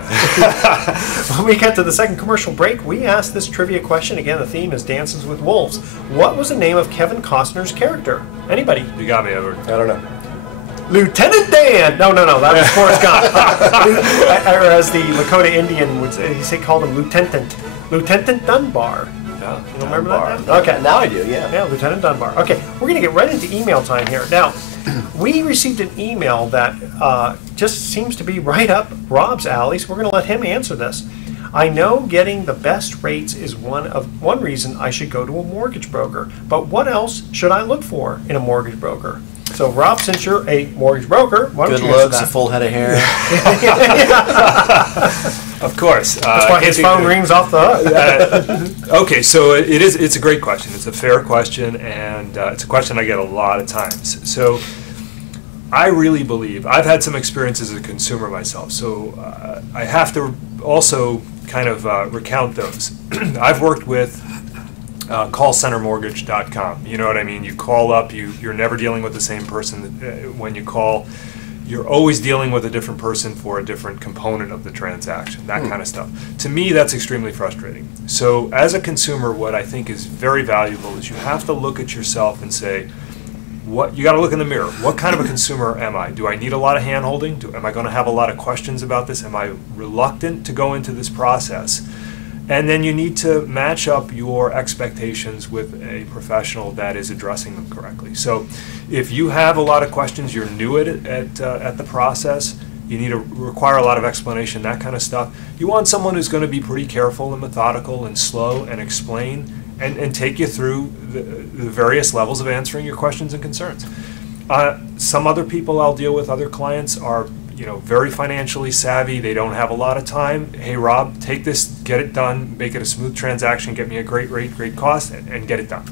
when we cut to the second commercial break, we asked this trivia question. Again, the theme is Dances with Wolves. What was the name of Kevin Costner's character? Anybody? You got me, Edward. I don't know. Lieutenant Dan! No, that was Forrest Gump. Or as the Lakota Indian would say, he called him Lieutenant Dunbar. Yeah. You don't remember that? Dunbar. Okay. Now I do, yeah. Yeah, Lieutenant Dunbar. Okay, we're going to get right into email time here. Now, we received an email that just seems to be right up Rob's alley, so we're going to let him answer this. I know getting the best rates is one reason I should go to a mortgage broker, but what else should I look for in a mortgage broker? So, Rob, since you're a mortgage broker, why don't Good you answer looks, a that? full head of hair. Of course. That's why his phone rings off the hook. Okay, so it's a great question. It's a fair question, and it's a question I get a lot of times. So I really believe, I've had some experience as a consumer myself, so I have to also kind of recount those. I've worked with callcentermortgage.com. You know what I mean? You call up, you're never dealing with the same person when you call. You're always dealing with a different person for a different component of the transaction, that kind of stuff. To me, that's extremely frustrating. So as a consumer, what I think is very valuable is you have to look at yourself and say, you got to look in the mirror. What kind of a consumer am I? Do I need a lot of hand-holding? Am I going to have a lot of questions about this? Am I reluctant to go into this process? And then you need to match up your expectations with a professional that is addressing them correctly. So if you have a lot of questions, you're new at the process, you need to require a lot of explanation, that kind of stuff. You want someone who's going to be pretty careful and methodical and slow and explain and take you through the various levels of answering your questions and concerns. Some other people I'll deal with, other clients, are very financially savvy. They don't have a lot of time. Hey, Rob, take this, get it done, make it a smooth transaction, get me a great rate, great cost, and get it done.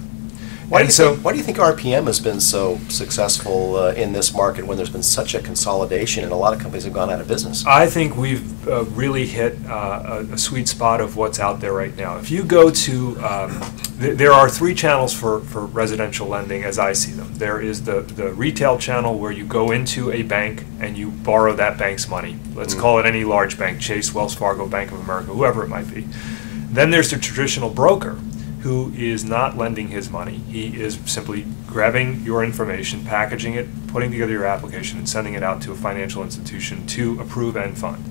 Why do you think RPM has been so successful in this market when there's been such a consolidation and a lot of companies have gone out of business? I think we've really hit a sweet spot of what's out there right now. If you go to, there are three channels for residential lending as I see them. There is the retail channel where you go into a bank and you borrow that bank's money. Let's call it any large bank, Chase, Wells Fargo, Bank of America, whoever it might be. Then there's the traditional broker, who is not lending his money. He is simply grabbing your information, packaging it, putting together your application, and sending it out to a financial institution to approve and fund.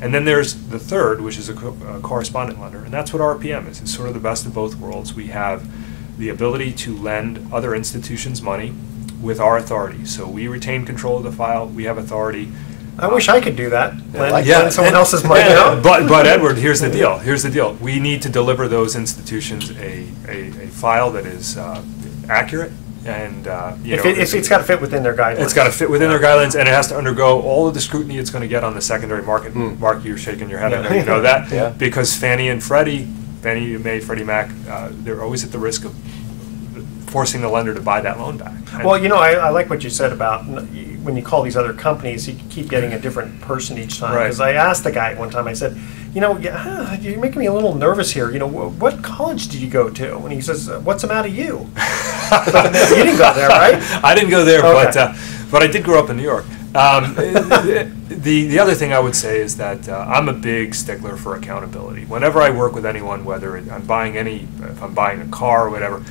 And then there's the third, which is a correspondent lender, and that's what RPM is. It's sort of the best of both worlds. We have the ability to lend other institutions money with our authority. So we retain control of the file, we have authority. I wish I could do that. Lend Yeah, someone else's money out. But Edward, here's the deal. Here's the deal. We need to deliver those institutions a file that is accurate and If it's got to fit within their guidelines. it's got to fit within their guidelines, and it has to undergo all of the scrutiny it's going to get on the secondary market. Mark, you're shaking your head. I know you know that. Yeah. Because Fannie Mae, Freddie Mac, they're always at the risk of forcing the lender to buy that loan back. And Well, I like what you said about when you call these other companies, you keep getting a different person each time. Right. Because I asked the guy one time, I said, you're making me a little nervous here. What college did you go to? And he says, what's the matter with you? But you didn't go there, right? I didn't go there, Okay. but I did grow up in New York. The other thing I would say is that I'm a big stickler for accountability. Whenever I work with anyone, whether if I'm buying a car or whatever,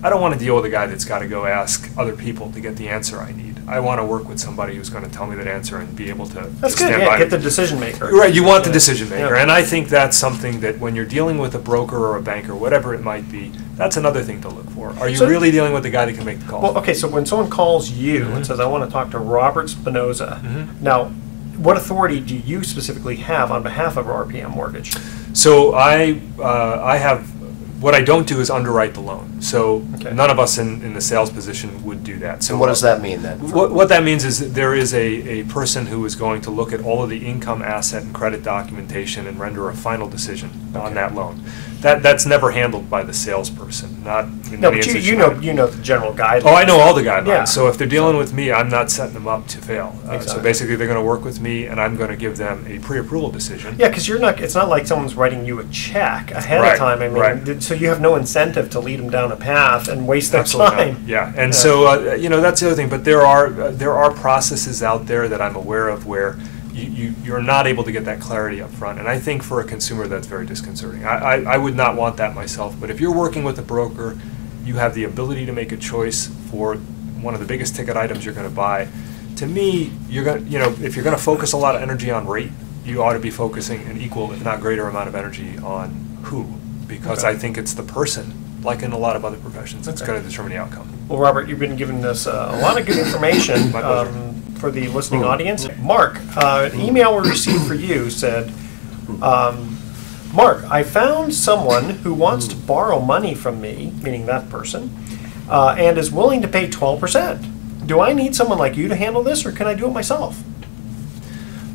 I don't want to deal with a guy that's got to go ask other people to get the answer I need. I want to work with somebody who's going to tell me that answer and be able to That's stand good. Yeah, by get it. the decision maker. Right, you want the decision maker, Yeah. and I think that's something that when you're dealing with a broker or a banker, whatever it might be, that's another thing to look for. Are you So- really dealing with the guy that can make the call? Well, okay, so when someone calls you and says, I want to talk to Robert Spinosa, now, what authority do you specifically have on behalf of RPM Mortgage? So I have what I don't do is underwrite the loan. So Okay. none of us in the sales position would do that. So And what does that mean then? What that means is that there is a person who is going to look at all of the income, asset, and credit documentation and render a final decision on that loan. That's never handled by the salesperson, not in No, the but instance you know the general guidelines. Oh, I know all the guidelines. Yeah. So if they're dealing with me, I'm not setting them up to fail. So Exactly. basically, they're going to work with me, and I'm going to give them a pre-approval decision. Yeah, because you're not. It's not like someone's writing you a check ahead Right, of time. I mean, right. so you have no incentive to lead them down a path and waste their Absolutely time. not. Yeah, and so that's the other thing. But there are processes out there that I'm aware of where you're not able to get that clarity up front, and I think for a consumer that's very disconcerting. I would not want that myself. But if you're working with a broker, you have the ability to make a choice for one of the biggest ticket items you're going to buy. To me, you're going if you're going to focus a lot of energy on rate, you ought to be focusing an equal, if not greater, amount of energy on who, because I think it's the person, like in a lot of other professions, that's going to determine the outcome. Well, Robert, you've been giving us a lot of good information My pleasure. for the listening audience. Mark, an email we received for you said, Mark, I found someone who wants to borrow money from me, meaning that person, and is willing to pay 12%. Do I need someone like you to handle this, or can I do it myself?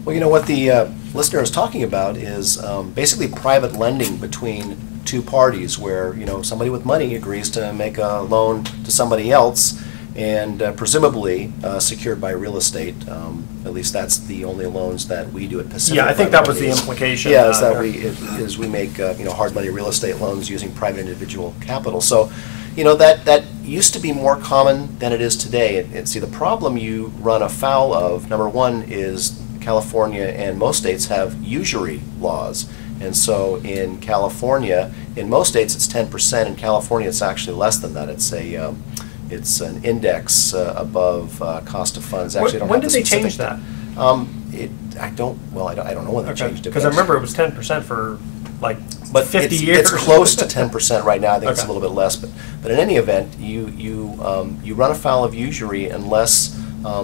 Well, you know what the listener is talking about is basically private lending between two parties where, somebody with money agrees to make a loan to somebody else and presumably secured by real estate. At least that's the only loans that we do at Pacific. Yeah, I think Private that was the Lending. implication. Yeah, is that we make hard money real estate loans using private individual capital. So, that used to be more common than it is today. And see, the problem you run afoul of, number one, is California and most states have usury laws. And so in California, in most states it's 10%. In California it's actually less than that. It's an index above cost of funds. Actually, I don't when have did the they change specific- that? I don't know when they changed it. Because I remember it was 10% for like But 50 it's, years. it's close to 10% right now. I think it's a Okay. little bit less. But in any event, you run afoul of usury unless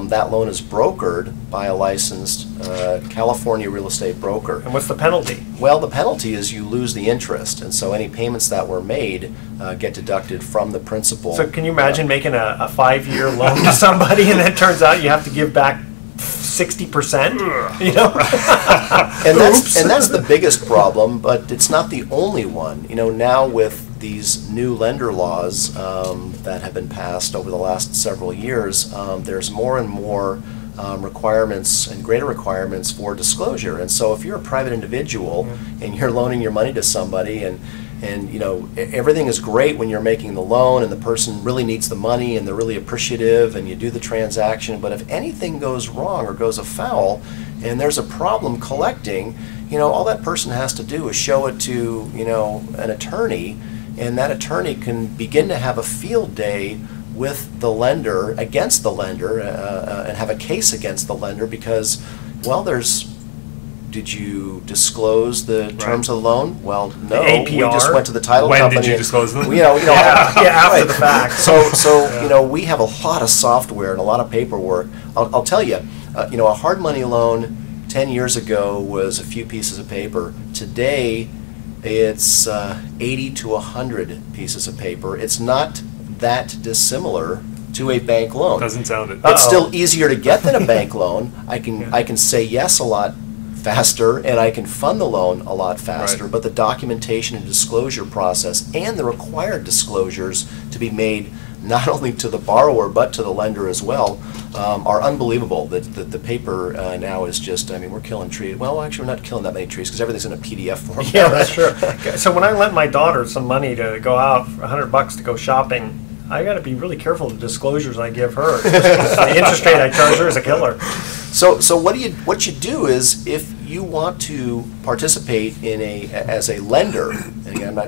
that loan is brokered by a licensed California real estate broker. And what's the penalty? Well, the penalty is you lose the interest, and so any payments that were made get deducted from the principal. So can you imagine making a 5-year loan to somebody and then it turns out you have to give back 60%? And that's the biggest problem, but it's not the only one. Now with these new lender laws that have been passed over the last several years, there's more and more requirements and greater requirements for disclosure. And so if you're a private individual and you're loaning your money to somebody and everything is great when you're making the loan and the person really needs the money and they're really appreciative and you do the transaction, but if anything goes wrong or goes afoul and there's a problem collecting, all that person has to do is show it to, an attorney, and that attorney can begin to have a field day with the lender, against the lender, and have a case against the lender because, well, did you disclose the terms of the loan? Well, no. The We just APR? went to the title When company. did you disclose them? Yeah, after the fact. So we have a lot of software and a lot of paperwork. I'll tell you, a hard money loan 10 years ago was a few pieces of paper. Today, it's 80 to 100 pieces of paper. It's not that dissimilar to a bank loan. Doesn't sound it. It's still easier to get than a bank loan. I can say yes a lot faster and I can fund the loan a lot faster, Right. but the documentation and disclosure process and the required disclosures to be made not only to the borrower but to the lender as well are unbelievable. The paper now is just, we're killing trees. Well, actually we're not killing that many trees because everything's in a PDF form. Yeah, that's true. So when I lent my daughter some money to go out for $100 to go shopping, I got to be really careful of the disclosures I give her. The interest rate I charge her is a killer. So what you do is if you want to participate as a lender, and again,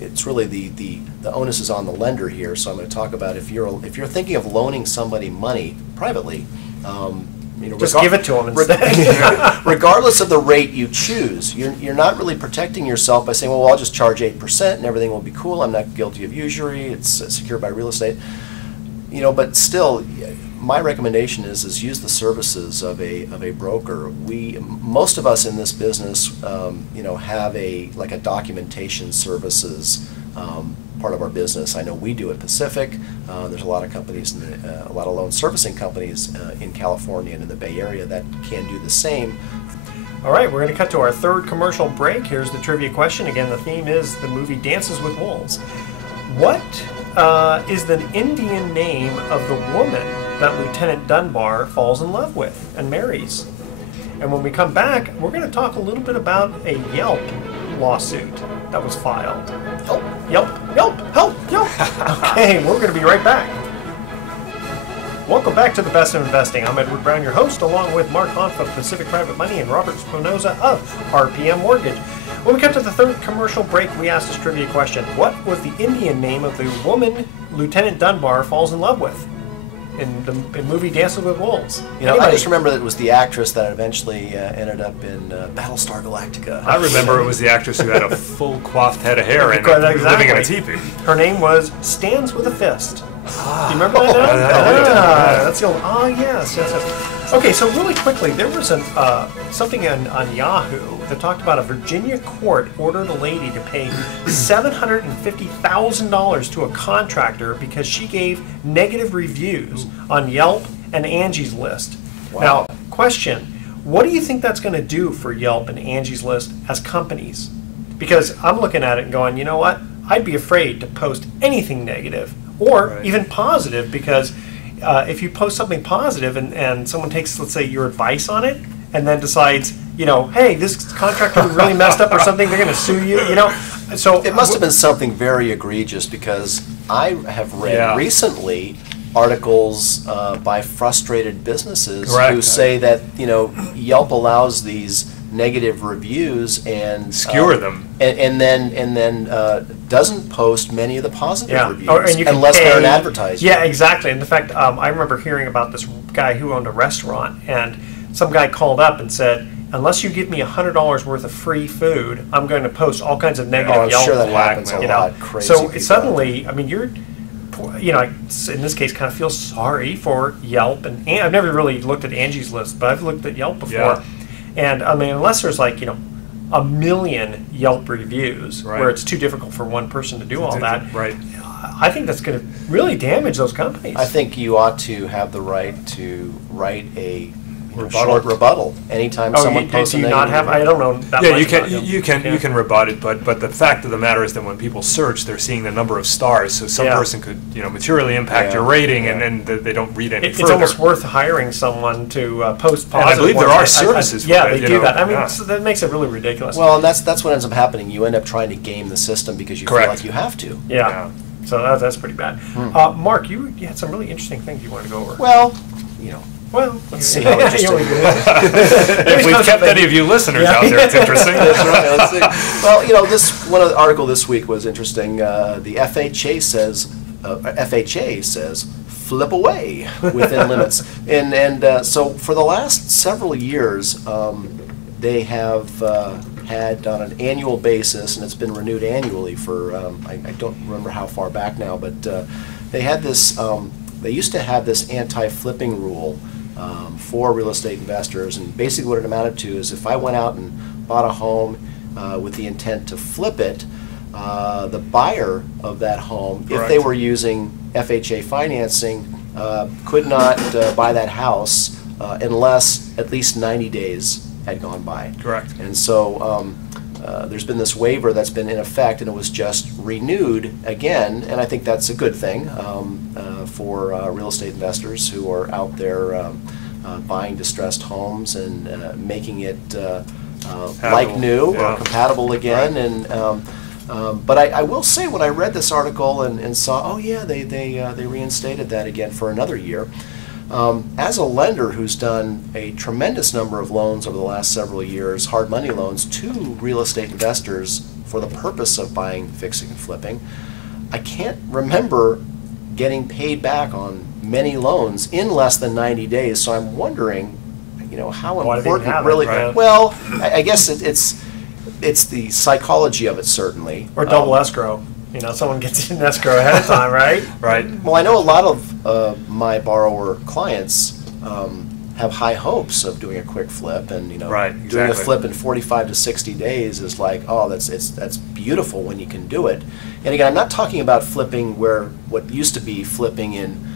it's really the onus is on the lender here. So I'm going to talk about if you're thinking of loaning somebody money privately. Just give it to them instead. Regardless of the rate you choose, you're not really protecting yourself by saying, well, I'll just charge 8% and everything will be cool. I'm not guilty of usury. It's secured by real estate. But still, my recommendation is use the services of a broker. Most of us in this business, have a documentation services part of our business. I know we do at Pacific. There's a lot of companies, a lot of loan servicing companies in California and in the Bay Area that can do the same. All right, we're going to cut to our third commercial break. Here's the trivia question. Again, the theme is the movie Dances with Wolves. What is the Indian name of the woman that Lieutenant Dunbar falls in love with and marries? And when we come back, we're going to talk a little bit about a Yelp lawsuit that was filed. Help, Yelp, Yelp, help, Yelp. Okay, we're going to be right back. Welcome back to the Best of Investing. I'm Edward Brown, your host, along with Mark Hanf of Pacific Private Money and Robert Spinosa of RPM Mortgage. When we come to the third commercial break, we asked this trivia question. What was the Indian name of the woman Lieutenant Dunbar falls in love with in the movie Dances with Wolves? I just remember that it was the actress that eventually ended up in Battlestar Galactica. I remember it was the actress who had a full coiffed head of hair and living in a teepee. Her name was Stands with a Fist. Do you remember that now? That's the old, yes. Okay, so really quickly, there was something on Yahoo that talked about a Virginia court ordered a lady to pay $750,000 to a contractor because she gave negative reviews on Yelp and Angie's List. Wow. Now, question, what do you think that's going to do for Yelp and Angie's List as companies? Because I'm looking at it and going, you know what? I'd be afraid to post anything negative or even positive, because if you post something positive and someone takes, let's say, your advice on it and then decides, hey, this contractor really messed up or something, they're going to sue you, So it must have been something very egregious, because I have read recently articles by frustrated businesses who say that, Yelp allows these negative reviews and skewer them, and then doesn't post many of the positive reviews and you can unless pay, they're an advertiser. Yeah, exactly. And in fact, I remember hearing about this guy who owned a restaurant, and some guy called up and said, unless you give me $100 worth of free food, I'm going to post all kinds of negative Yelp. I'm sure that happens a lot. Crazy so people. Suddenly, I mean, you're, I, in this case, kind of feel sorry for Yelp, and I've never really looked at Angie's List, but I've looked at Yelp before. Yeah. And I mean, unless there's like, 1 million Yelp reviews where it's too difficult for one person to do all that, I think that's going to really damage those companies. I think you ought to have the right to write a short rebuttal anytime someone posts a negative review. I don't know that much about you can rebut it, but the fact of the matter is that when people search, they're seeing the number of stars, so some person could materially impact your rating, and then they don't read any further. It's almost worth hiring someone to post positive. And I believe there are services for that. They do that. I mean, so that makes it really ridiculous. Well, and that's what ends up happening. You end up trying to game the system because you feel like you have to. Yeah. So that's pretty bad. Mark, you had some really interesting things you wanted to go over. Well, let's see how interesting. If we've kept any of you listeners out there, it's interesting. That's right. Let's see. Well, one of the article this week was interesting. The FHA says flip away within limits, and so for the last several years, they have had on an annual basis, and it's been renewed annually for I don't remember how far back now, but they had this. They used to have this anti-flipping rule for real estate investors, and basically what it amounted to is if I went out and bought a home with the intent to flip it, the buyer of that home, if they were using FHA financing, could not buy that house unless at least 90 days had gone by. Correct. And so there's been this waiver that's been in effect, and it was just renewed again, and I think that's a good thing for real estate investors who are out there buying distressed homes and making it like new or compatible again. And but I will say, when I read this article and saw, they reinstated that again for another year. As a lender who's done a tremendous number of loans over the last several years, hard money loans to real estate investors for the purpose of buying, fixing, and flipping, I can't remember getting paid back on many loans in less than 90 days. So I'm wondering, how important really. Well, I guess it's the psychology of it, certainly. Or double escrow. You know, someone gets in escrow ahead of time, right? Right. Well, I know a lot of my borrower clients have high hopes of doing a quick flip, and Right, doing a exactly. flip in 45 to 60 days is like, oh, that's beautiful when you can do it. And again, I'm not talking about flipping where what used to be flipping in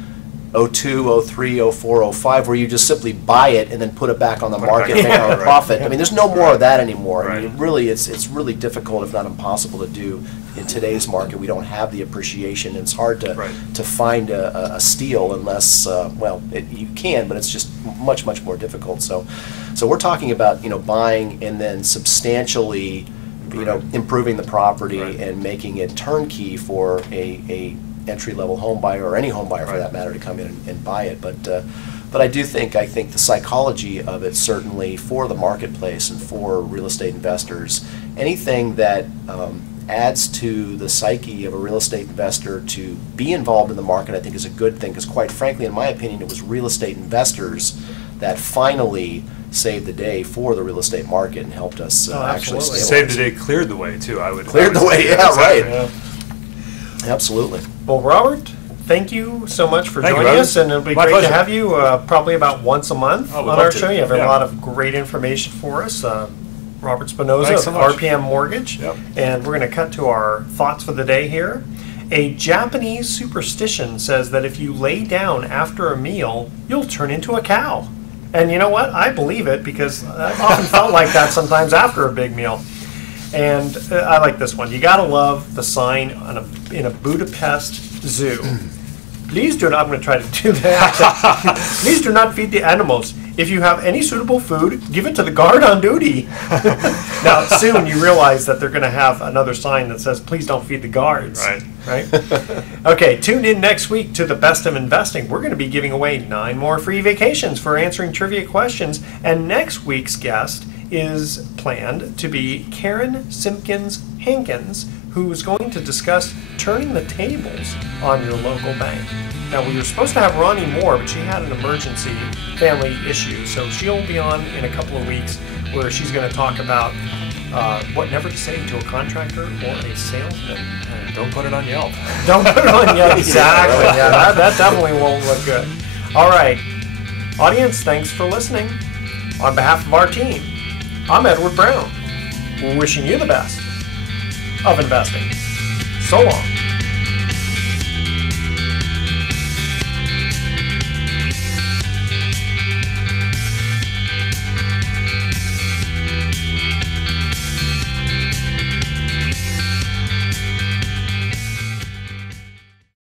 02, 03, 04, 05, where you just simply buy it and then put it back on the Put it back market on and the make a market, right. profit. I mean, there's no more of that anymore. I mean, Right. really, it's really difficult, if not impossible, to do in today's market. We don't have the appreciation. It's hard to Right. to find a steal unless, you can, but it's just much more difficult. So we're talking about buying and then substantially improving the property Right. and making it turnkey for a entry-level home buyer, or any home buyer for Right. that matter, to come in and buy it. But I think the psychology of it, certainly for the marketplace and for real estate investors, anything that adds to the psyche of a real estate investor to be involved in the market, I think is a good thing, because quite frankly, in my opinion, it was real estate investors that finally saved the day for the real estate market and helped us actually absolutely. stabilize. Saved the day, cleared the way too. Cleared the way, yeah, exactly. right. Yeah. Absolutely. Well, Robert, thank you so much for Thank you, joining Robert. us, and it'll be My great pleasure. to have you probably about once a month Oh, we'd on love our to. show. You have a Yeah. lot of great information for us. Robert Spinosa Thanks so of much. RPM Mortgage, Yep. and we're going to cut to our thoughts for the day here. A Japanese superstition says that if you lay down after a meal, you'll turn into a cow. And you know what? I believe it, because I've often felt like that sometimes after a big meal. And I like this one. You gotta love the sign in a Budapest zoo. Please do not, I'm going to try to do that. Please do not feed the animals. If you have any suitable food, give it to the guard on duty. Now, soon you realize that they're going to have another sign that says, please don't feed the guards. Right? Okay, tune in next week to the Best of Investing. We're going to be giving away 9 more free vacations for answering trivia questions. And next week's guest is planned to be Karen Simpkins-Hankins, who's going to discuss turning the tables on your local bank. Now, we were supposed to have Ronnie Moore, but she had an emergency family issue, so she'll be on in a couple of weeks, where she's going to talk about what never to say to a contractor or a salesman. Don't put it on Yelp. Don't put it on yet. Exactly. Yeah, that definitely won't look good. All right. Audience, thanks for listening. On behalf of our team, I'm Edward Brown, wishing you the best of investing. So long.